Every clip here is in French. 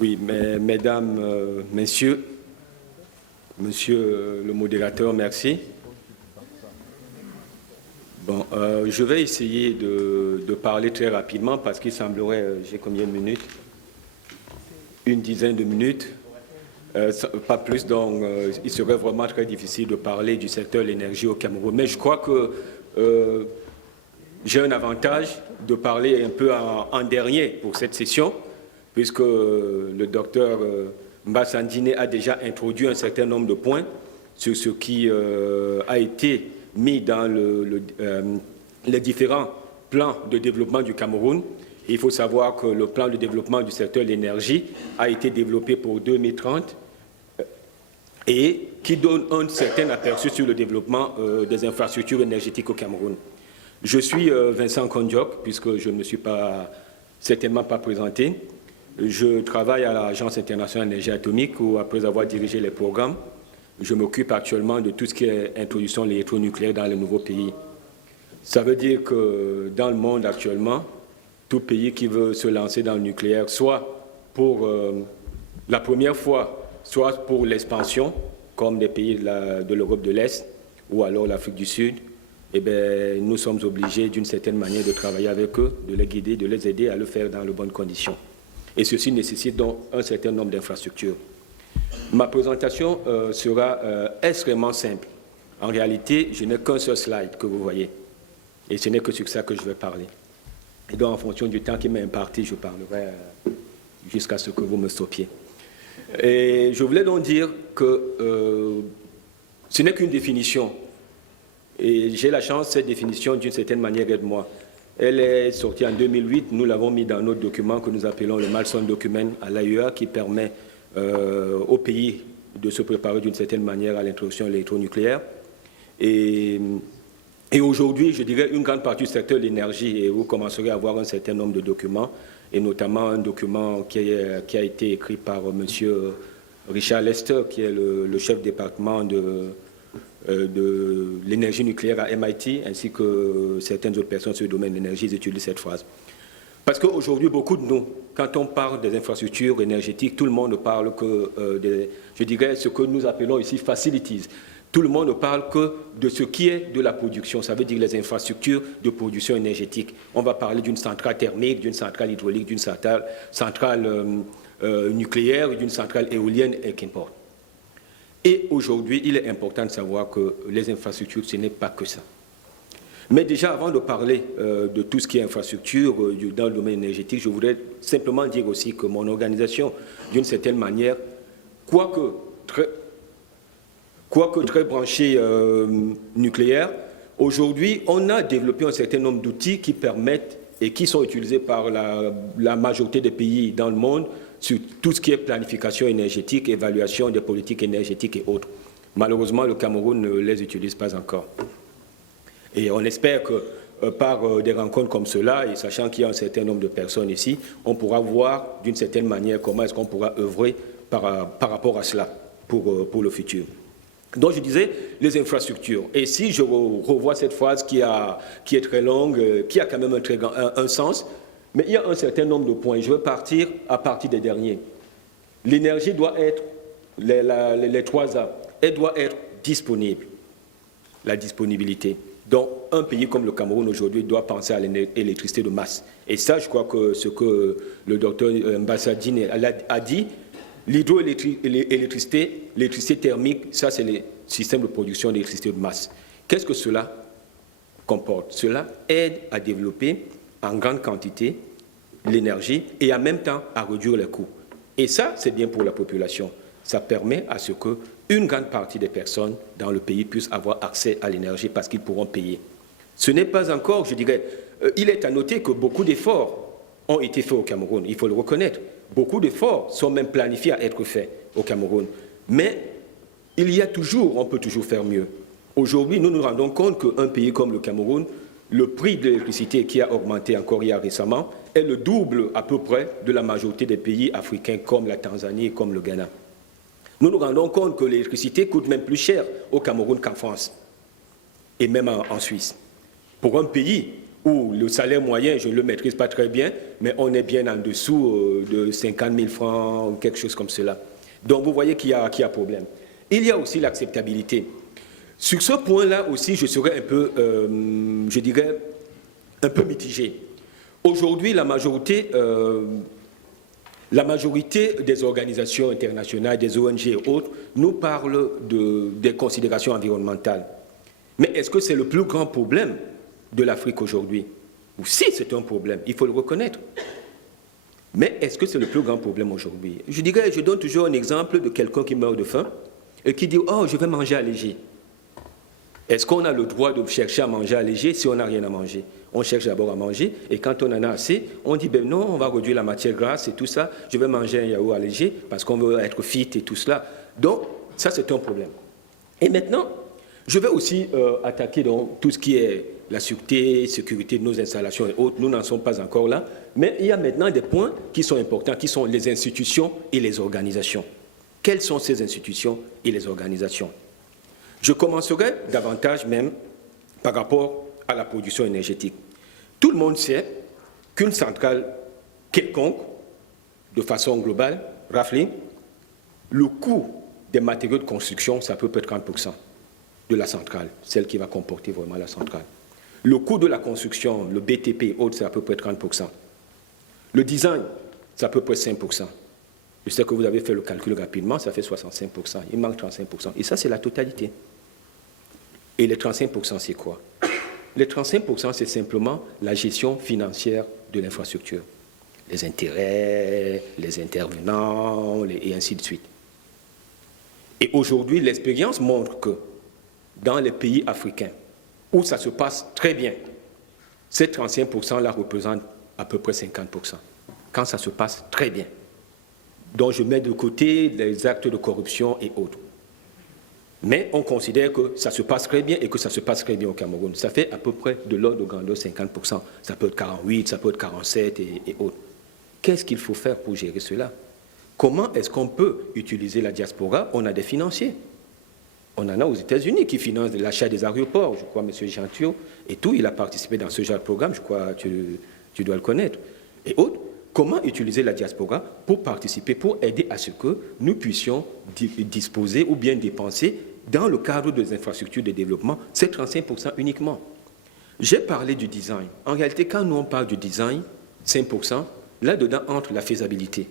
Oui, mesdames, messieurs, monsieur le modérateur, merci. Bon, je vais essayer de parler très rapidement parce qu'il semblerait, j'ai combien de minutes? Une dizaine de minutes, pas plus, donc il serait vraiment très difficile de parler du secteur de l'énergie au Cameroun. Mais je crois que j'ai un avantage de parler un peu en dernier pour cette session, puisque le docteur Mbassandine a déjà introduit un certain nombre de points sur ce qui a été mis dans les différents plans de développement du Cameroun. Et il faut savoir que le plan de développement du secteur de l'énergie a été développé pour 2030 et qui donne un certain aperçu sur le développement des infrastructures énergétiques au Cameroun. Je suis Vincent Kondiok, puisque je ne me suis certainement pas présenté. Je travaille à l'Agence internationale d'énergie atomique où, après avoir dirigé les programmes, je m'occupe actuellement de tout ce qui est introduction de l'électronucléaire dans les nouveaux pays. Ça veut dire que dans le monde actuellement, tout pays qui veut se lancer dans le nucléaire, soit pour la première fois, soit pour l'expansion, comme des pays de l'Europe de l'Est ou alors l'Afrique du Sud, eh bien, nous sommes obligés d'une certaine manière de travailler avec eux, de les guider, de les aider à le faire dans de bonnes conditions. Et ceci nécessite donc un certain nombre d'infrastructures. Ma présentation sera extrêmement simple. En réalité, je n'ai qu'un seul slide que vous voyez. Et ce n'est que sur ça que je vais parler. Et donc, en fonction du temps qui m'est imparti, je parlerai jusqu'à ce que vous me stoppiez. Et je voulais donc dire que ce n'est qu'une définition. Et j'ai la chance, cette définition, d'une certaine manière, aide-moi. Elle est sortie en 2008. Nous l'avons mis dans notre document que nous appelons le Malson Document à l'AEA, qui permet au pays de se préparer d'une certaine manière à l'introduction de l'électronucléaire. Et aujourd'hui, je dirais, une grande partie du secteur de l'énergie, et vous commencerez à avoir un certain nombre de documents, et notamment un document qui a été écrit par M. Richard Lester, qui est le chef département de l'énergie nucléaire à MIT, ainsi que certaines autres personnes sur le domaine de l'énergie, ils utilisent cette phrase. Parce qu'aujourd'hui, beaucoup de nous, quand on parle des infrastructures énergétiques, tout le monde parle que, je dirais, ce que nous appelons ici facilities. Tout le monde ne parle que de ce qui est de la production, ça veut dire les infrastructures de production énergétique. On va parler d'une centrale thermique, d'une centrale hydraulique, d'une centrale nucléaire, d'une centrale éolienne, et qu'importe. Et aujourd'hui, il est important de savoir que les infrastructures, ce n'est pas que ça. Mais déjà, avant de parler de tout ce qui est infrastructure dans le domaine énergétique, je voudrais simplement dire aussi que mon organisation, d'une certaine manière, quoique très branchée nucléaire, aujourd'hui, on a développé un certain nombre d'outils qui permettent et qui sont utilisés par la majorité des pays dans le monde sur tout ce qui est planification énergétique, évaluation des politiques énergétiques et autres. Malheureusement, le Cameroun ne les utilise pas encore. Et on espère que par des rencontres comme cela, et sachant qu'il y a un certain nombre de personnes ici, on pourra voir d'une certaine manière comment est-ce qu'on pourra œuvrer par rapport à cela pour le futur. Donc je disais, les infrastructures. Et si je revois cette phrase qui est très longue, qui a quand même un sens, mais il y a un certain nombre de points. Je vais partir à partir des derniers. L'énergie doit être, les 3 A, elle doit être disponible. La disponibilité. Donc, un pays comme le Cameroun aujourd'hui doit penser à l'électricité de masse. Et ça, je crois que ce que le docteur Mbassandine a dit, l'hydroélectricité, l'électricité thermique, ça c'est les systèmes de production d'électricité de masse. Qu'est-ce que cela comporte? Cela aide à développer en grande quantité l'énergie et en même temps à réduire les coûts. Et ça, c'est bien pour la population. Ça permet à ce qu'une grande partie des personnes dans le pays puissent avoir accès à l'énergie parce qu'ils pourront payer. Ce n'est pas encore, je dirais, il est à noter que beaucoup d'efforts ont été faits au Cameroun, il faut le reconnaître. Beaucoup d'efforts sont même planifiés à être faits au Cameroun. Mais il y a toujours, on peut toujours faire mieux. Aujourd'hui, nous nous rendons compte qu'un pays comme le Cameroun, le prix de l'électricité qui a augmenté encore il y a récemment est le double à peu près de la majorité des pays africains comme la Tanzanie et comme le Ghana. Nous nous rendons compte que l'électricité coûte même plus cher au Cameroun qu'en France et même en Suisse. Pour un pays où le salaire moyen, je ne le maîtrise pas très bien, mais on est bien en dessous de 50 000 francs, quelque chose comme cela. Donc vous voyez qu'il y a problème. Il y a aussi l'acceptabilité. Sur ce point-là aussi, je serais un peu, je dirais, un peu mitigé. Aujourd'hui, la majorité des organisations internationales, des ONG et autres, nous parlent des considérations environnementales. Mais est-ce que c'est le plus grand problème de l'Afrique aujourd'hui? Ou si c'est un problème, il faut le reconnaître. Mais est-ce que c'est le plus grand problème aujourd'hui? Je donne toujours un exemple de quelqu'un qui meurt de faim et qui dit « Oh, je vais manger allégé ». Est-ce qu'on a le droit de chercher à manger allégé si on n'a rien à manger? On cherche d'abord à manger et quand on en a assez, on dit ben non, on va réduire la matière grasse et tout ça, je vais manger un yaourt allégé parce qu'on veut être fit et tout cela. Donc, ça c'est un problème. Et maintenant, je vais aussi attaquer donc, tout ce qui est la sécurité de nos installations et autres. Nous n'en sommes pas encore là, mais il y a maintenant des points qui sont importants, qui sont les institutions et les organisations. Quelles sont ces institutions et les organisations? Je commencerai davantage même par rapport à la production énergétique. Tout le monde sait qu'une centrale quelconque, de façon globale, raflée, le coût des matériaux de construction, c'est à peu près 30% de la centrale, celle qui va comporter vraiment la centrale. Le coût de la construction, le BTP et autres, c'est à peu près 30%. Le design, c'est à peu près 5%. Je sais que vous avez fait le calcul rapidement, ça fait 65%. Il manque 35%. Et ça, c'est la totalité. Et les 35%, c'est quoi? Les 35%, c'est simplement la gestion financière de l'infrastructure. Les intérêts, les intervenants, et ainsi de suite. Et aujourd'hui, l'expérience montre que dans les pays africains, où ça se passe très bien, ces 35%-là représentent à peu près 50%. Quand ça se passe très bien. Donc je mets de côté les actes de corruption et autres. Mais on considère que ça se passe très bien et que ça se passe très bien au Cameroun. Ça fait à peu près de l'ordre de grandeur 50%. Ça peut être 48, ça peut être 47 et autres. Qu'est-ce qu'il faut faire pour gérer cela? Comment est-ce qu'on peut utiliser la diaspora? On a des financiers. On en a aux États-Unis qui financent l'achat des aéroports. Je crois M. Gentio et tout, il a participé dans ce genre de programme. Je crois que tu dois le connaître. Et autres. Comment utiliser la diaspora pour participer, pour aider à ce que nous puissions disposer ou bien dépenser dans le cadre des infrastructures de développement, c'est 35% uniquement. J'ai parlé du design. En réalité, quand nous on parle du design, 5%, là-dedans entre la faisabilité.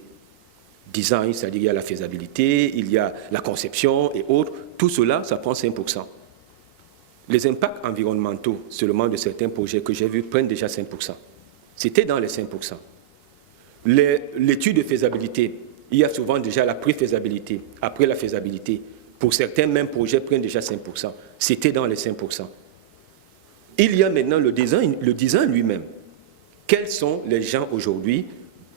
Design, c'est-à-dire il y a la faisabilité, il y a la conception et autres. Tout cela, ça prend 5%. Les impacts environnementaux, seulement de certains projets que j'ai vus, prennent déjà 5%. C'était dans les 5%. L'étude de faisabilité, il y a souvent déjà la pré-faisabilité, après la faisabilité. Pour certains, mêmes projets prennent déjà 5%. C'était dans les 5%. Il y a maintenant le design lui-même. Quels sont les gens aujourd'hui,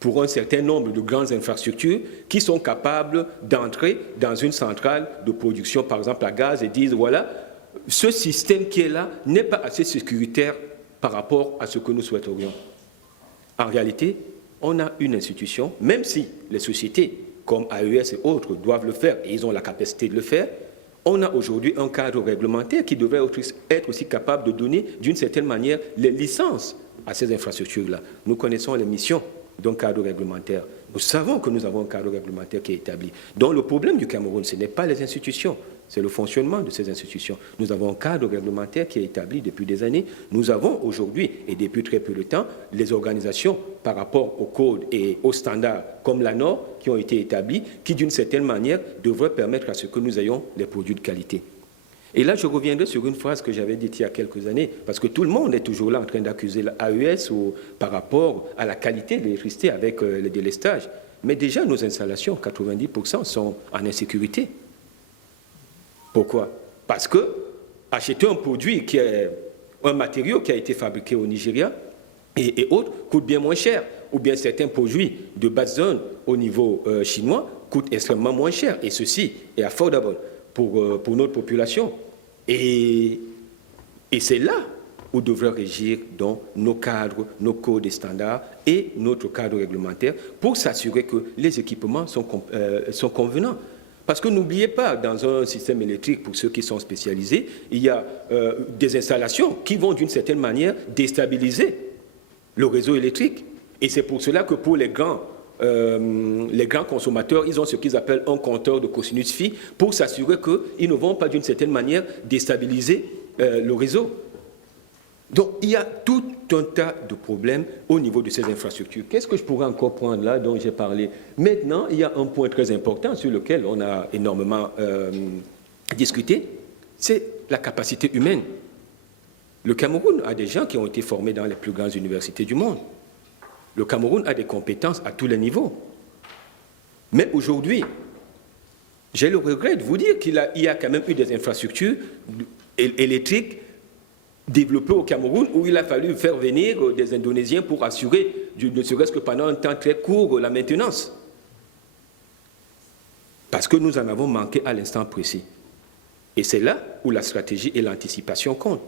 pour un certain nombre de grandes infrastructures, qui sont capables d'entrer dans une centrale de production, par exemple à gaz, et disent, voilà, ce système qui est là n'est pas assez sécuritaire par rapport à ce que nous souhaiterions. En réalité, on a une institution, même si les sociétés comme AES et autres doivent le faire, et ils ont la capacité de le faire, on a aujourd'hui un cadre réglementaire qui devrait être aussi capable de donner d'une certaine manière les licences à ces infrastructures-là. Nous connaissons les missions d'un cadre réglementaire. Nous savons que nous avons un cadre réglementaire qui est établi. Donc le problème du Cameroun, ce n'est pas les institutions, c'est le fonctionnement de ces institutions. Nous avons un cadre réglementaire qui est établi depuis des années. Nous avons aujourd'hui, et depuis très peu de temps, les organisations par rapport au code et aux standards comme la NOR qui ont été établis, qui d'une certaine manière devraient permettre à ce que nous ayons des produits de qualité. Et là, je reviendrai sur une phrase que j'avais dite il y a quelques années, parce que tout le monde est toujours là en train d'accuser l'AES par rapport à la qualité de l'électricité avec le délestage. Mais déjà, nos installations, 90% sont en insécurité. Pourquoi? Parce que acheter un produit qui est un matériau qui a été fabriqué au Nigeria et autres coûte bien moins cher, ou bien certains produits de basse zone au niveau chinois coûtent extrêmement moins cher, et ceci est affordable pour notre population. Et c'est là où devrait régir donc nos cadres, nos codes et standards et notre cadre réglementaire pour s'assurer que les équipements sont convenants. Parce que n'oubliez pas, dans un système électrique, pour ceux qui sont spécialisés, il y a des installations qui vont d'une certaine manière déstabiliser le réseau électrique. Et c'est pour cela que pour les grands consommateurs, ils ont ce qu'ils appellent un compteur de cosinus phi pour s'assurer qu'ils ne vont pas d'une certaine manière déstabiliser le réseau. Donc il y a tout un tas de problèmes au niveau de ces infrastructures. Qu'est-ce que je pourrais encore prendre là dont j'ai parlé? Maintenant, il y a un point très important sur lequel on a énormément discuté, c'est la capacité humaine. Le Cameroun a des gens qui ont été formés dans les plus grandes universités du monde. Le Cameroun a des compétences à tous les niveaux. Mais aujourd'hui, j'ai le regret de vous dire qu'il y a quand même eu des infrastructures électriques développées au Cameroun où il a fallu faire venir des Indonésiens pour assurer, ne serait-ce que pendant un temps très court, la maintenance. Parce que nous en avons manqué à l'instant précis. Et c'est là où la stratégie et l'anticipation comptent.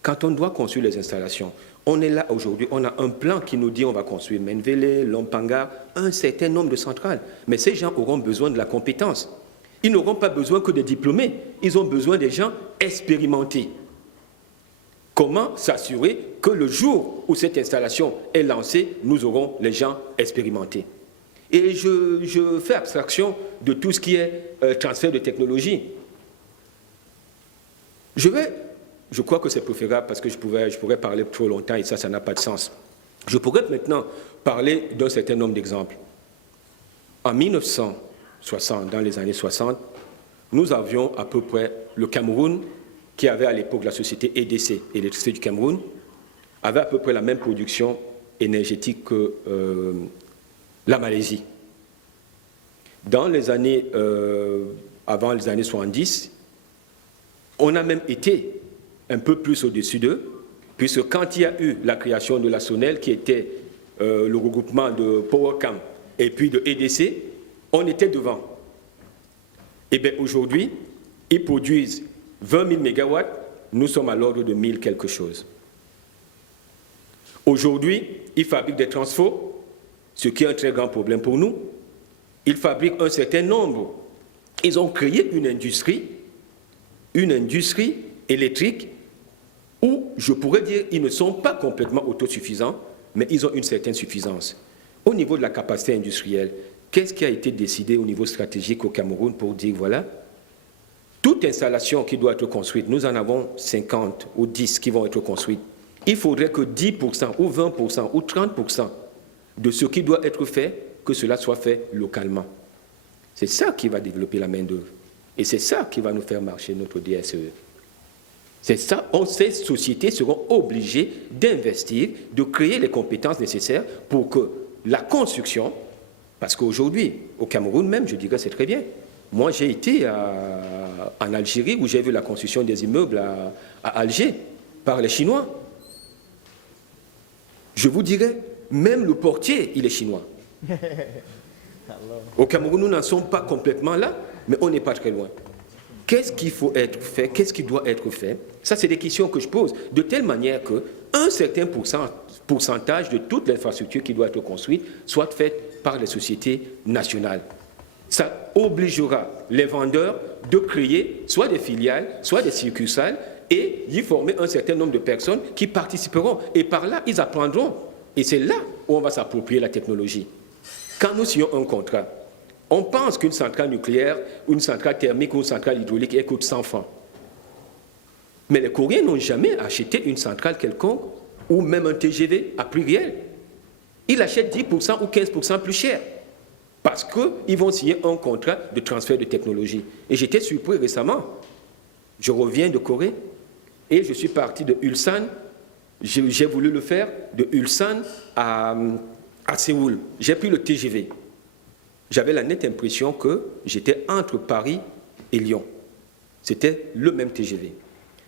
Quand on doit construire les installations, on est là aujourd'hui, on a un plan qui nous dit on va construire Menvele, Lompanga, un certain nombre de centrales. Mais ces gens auront besoin de la compétence. Ils n'auront pas besoin que des diplômés, ils ont besoin des gens expérimentés. Comment s'assurer que le jour où cette installation est lancée, nous aurons les gens expérimentés? Et je fais abstraction de tout ce qui est transfert de technologie. Je crois que c'est préférable parce que je pourrais parler trop longtemps et ça n'a pas de sens. Je pourrais maintenant parler d'un certain nombre d'exemples. En 1960, dans les années 60, nous avions à peu près le Cameroun, qui avait à l'époque la société EDC, Électricité du Cameroun, avait à peu près la même production énergétique que la Malaisie. Dans les années, avant les années 70, on a même été un peu plus au-dessus d'eux, puisque quand il y a eu la création de la SONEL, qui était le regroupement de PowerCam et puis de EDC, on était devant. Et bien aujourd'hui, ils produisent 20 000 mégawatts, nous sommes à l'ordre de 1000 quelque chose. Aujourd'hui, ils fabriquent des transfos, ce qui est un très grand problème pour nous. Ils fabriquent un certain nombre. Ils ont créé une industrie électrique où, je pourrais dire, ils ne sont pas complètement autosuffisants, mais ils ont une certaine suffisance. Au niveau de la capacité industrielle, qu'est-ce qui a été décidé au niveau stratégique au Cameroun pour dire, voilà, toute installation qui doit être construite, nous en avons 50 ou 10 qui vont être construites. Il faudrait que 10% ou 20% ou 30% de ce qui doit être fait, que cela soit fait localement. C'est ça qui va développer la main-d'œuvre. Et c'est ça qui va nous faire marcher notre DSE. C'est ça, ces sociétés seront obligées d'investir, de créer les compétences nécessaires pour que la construction, parce qu'aujourd'hui, au Cameroun même, je dirais c'est très bien. Moi, j'ai été en Algérie où j'ai vu la construction des immeubles à Alger par les Chinois. Je vous dirais, même le portier, il est chinois. Au Cameroun, nous n'en sommes pas complètement là, mais on n'est pas très loin. Qu'est-ce qu'il faut être fait? Qu'est-ce qui doit être fait? Ça, c'est des questions que je pose, de telle manière qu'un certain pourcentage de toute l'infrastructure qui doit être construite soit faite par les sociétés nationales. Ça obligera les vendeurs de créer soit des filiales, soit des succursales et d'y former un certain nombre de personnes qui participeront. Et par là, ils apprendront. Et c'est là où on va s'approprier la technologie. Quand nous signons un contrat, on pense qu'une centrale nucléaire, une centrale thermique ou une centrale hydraulique, elle coûte 100 francs. Mais les Coréens n'ont jamais acheté une centrale quelconque ou même un TGV à prix réel. Ils achètent 10% ou 15% plus cher parce qu'ils vont signer un contrat de transfert de technologie. Et j'étais surpris récemment. Je reviens de Corée et je suis parti de Ulsan. J'ai voulu le faire de Ulsan à Séoul. J'ai pris le TGV. J'avais la nette impression que j'étais entre Paris et Lyon. C'était le même TGV.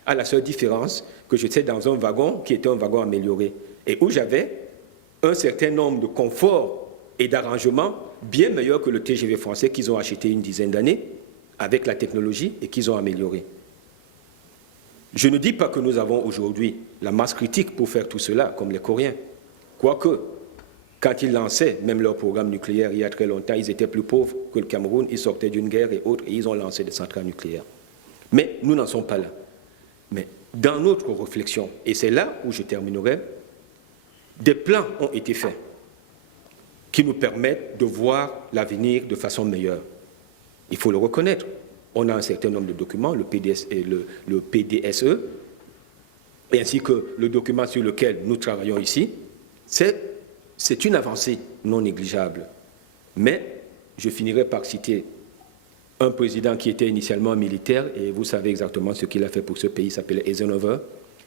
À la seule différence que j'étais dans un wagon qui était un wagon amélioré et où j'avais un certain nombre de conforts et d'arrangements bien meilleurs que le TGV français qu'ils ont acheté une dizaine d'années avec la technologie et qu'ils ont amélioré. Je ne dis pas que nous avons aujourd'hui la masse critique pour faire tout cela, comme les Coréens. Quoique, Quand ils lançaient même leur programme nucléaire il y a très longtemps, ils étaient plus pauvres que le Cameroun, ils sortaient d'une guerre et autres, et ils ont lancé des centrales nucléaires. Mais nous n'en sommes pas là. Mais dans notre réflexion, et c'est là où je terminerai, des plans ont été faits qui nous permettent de voir l'avenir de façon meilleure. Il faut le reconnaître. On a un certain nombre de documents, le PDS et le PDSE, ainsi que le document sur lequel nous travaillons ici. C'est une avancée non négligeable. Mais je finirai par citer un président qui était initialement militaire, et vous savez exactement ce qu'il a fait pour ce pays, il s'appelait Eisenhower,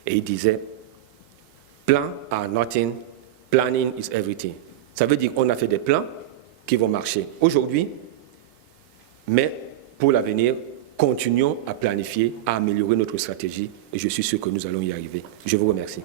et il disait « Plans are nothing, planning is everything ». Ça veut dire qu'on a fait des plans qui vont marcher aujourd'hui, mais pour l'avenir, continuons à planifier, à améliorer notre stratégie, et je suis sûr que nous allons y arriver. Je vous remercie.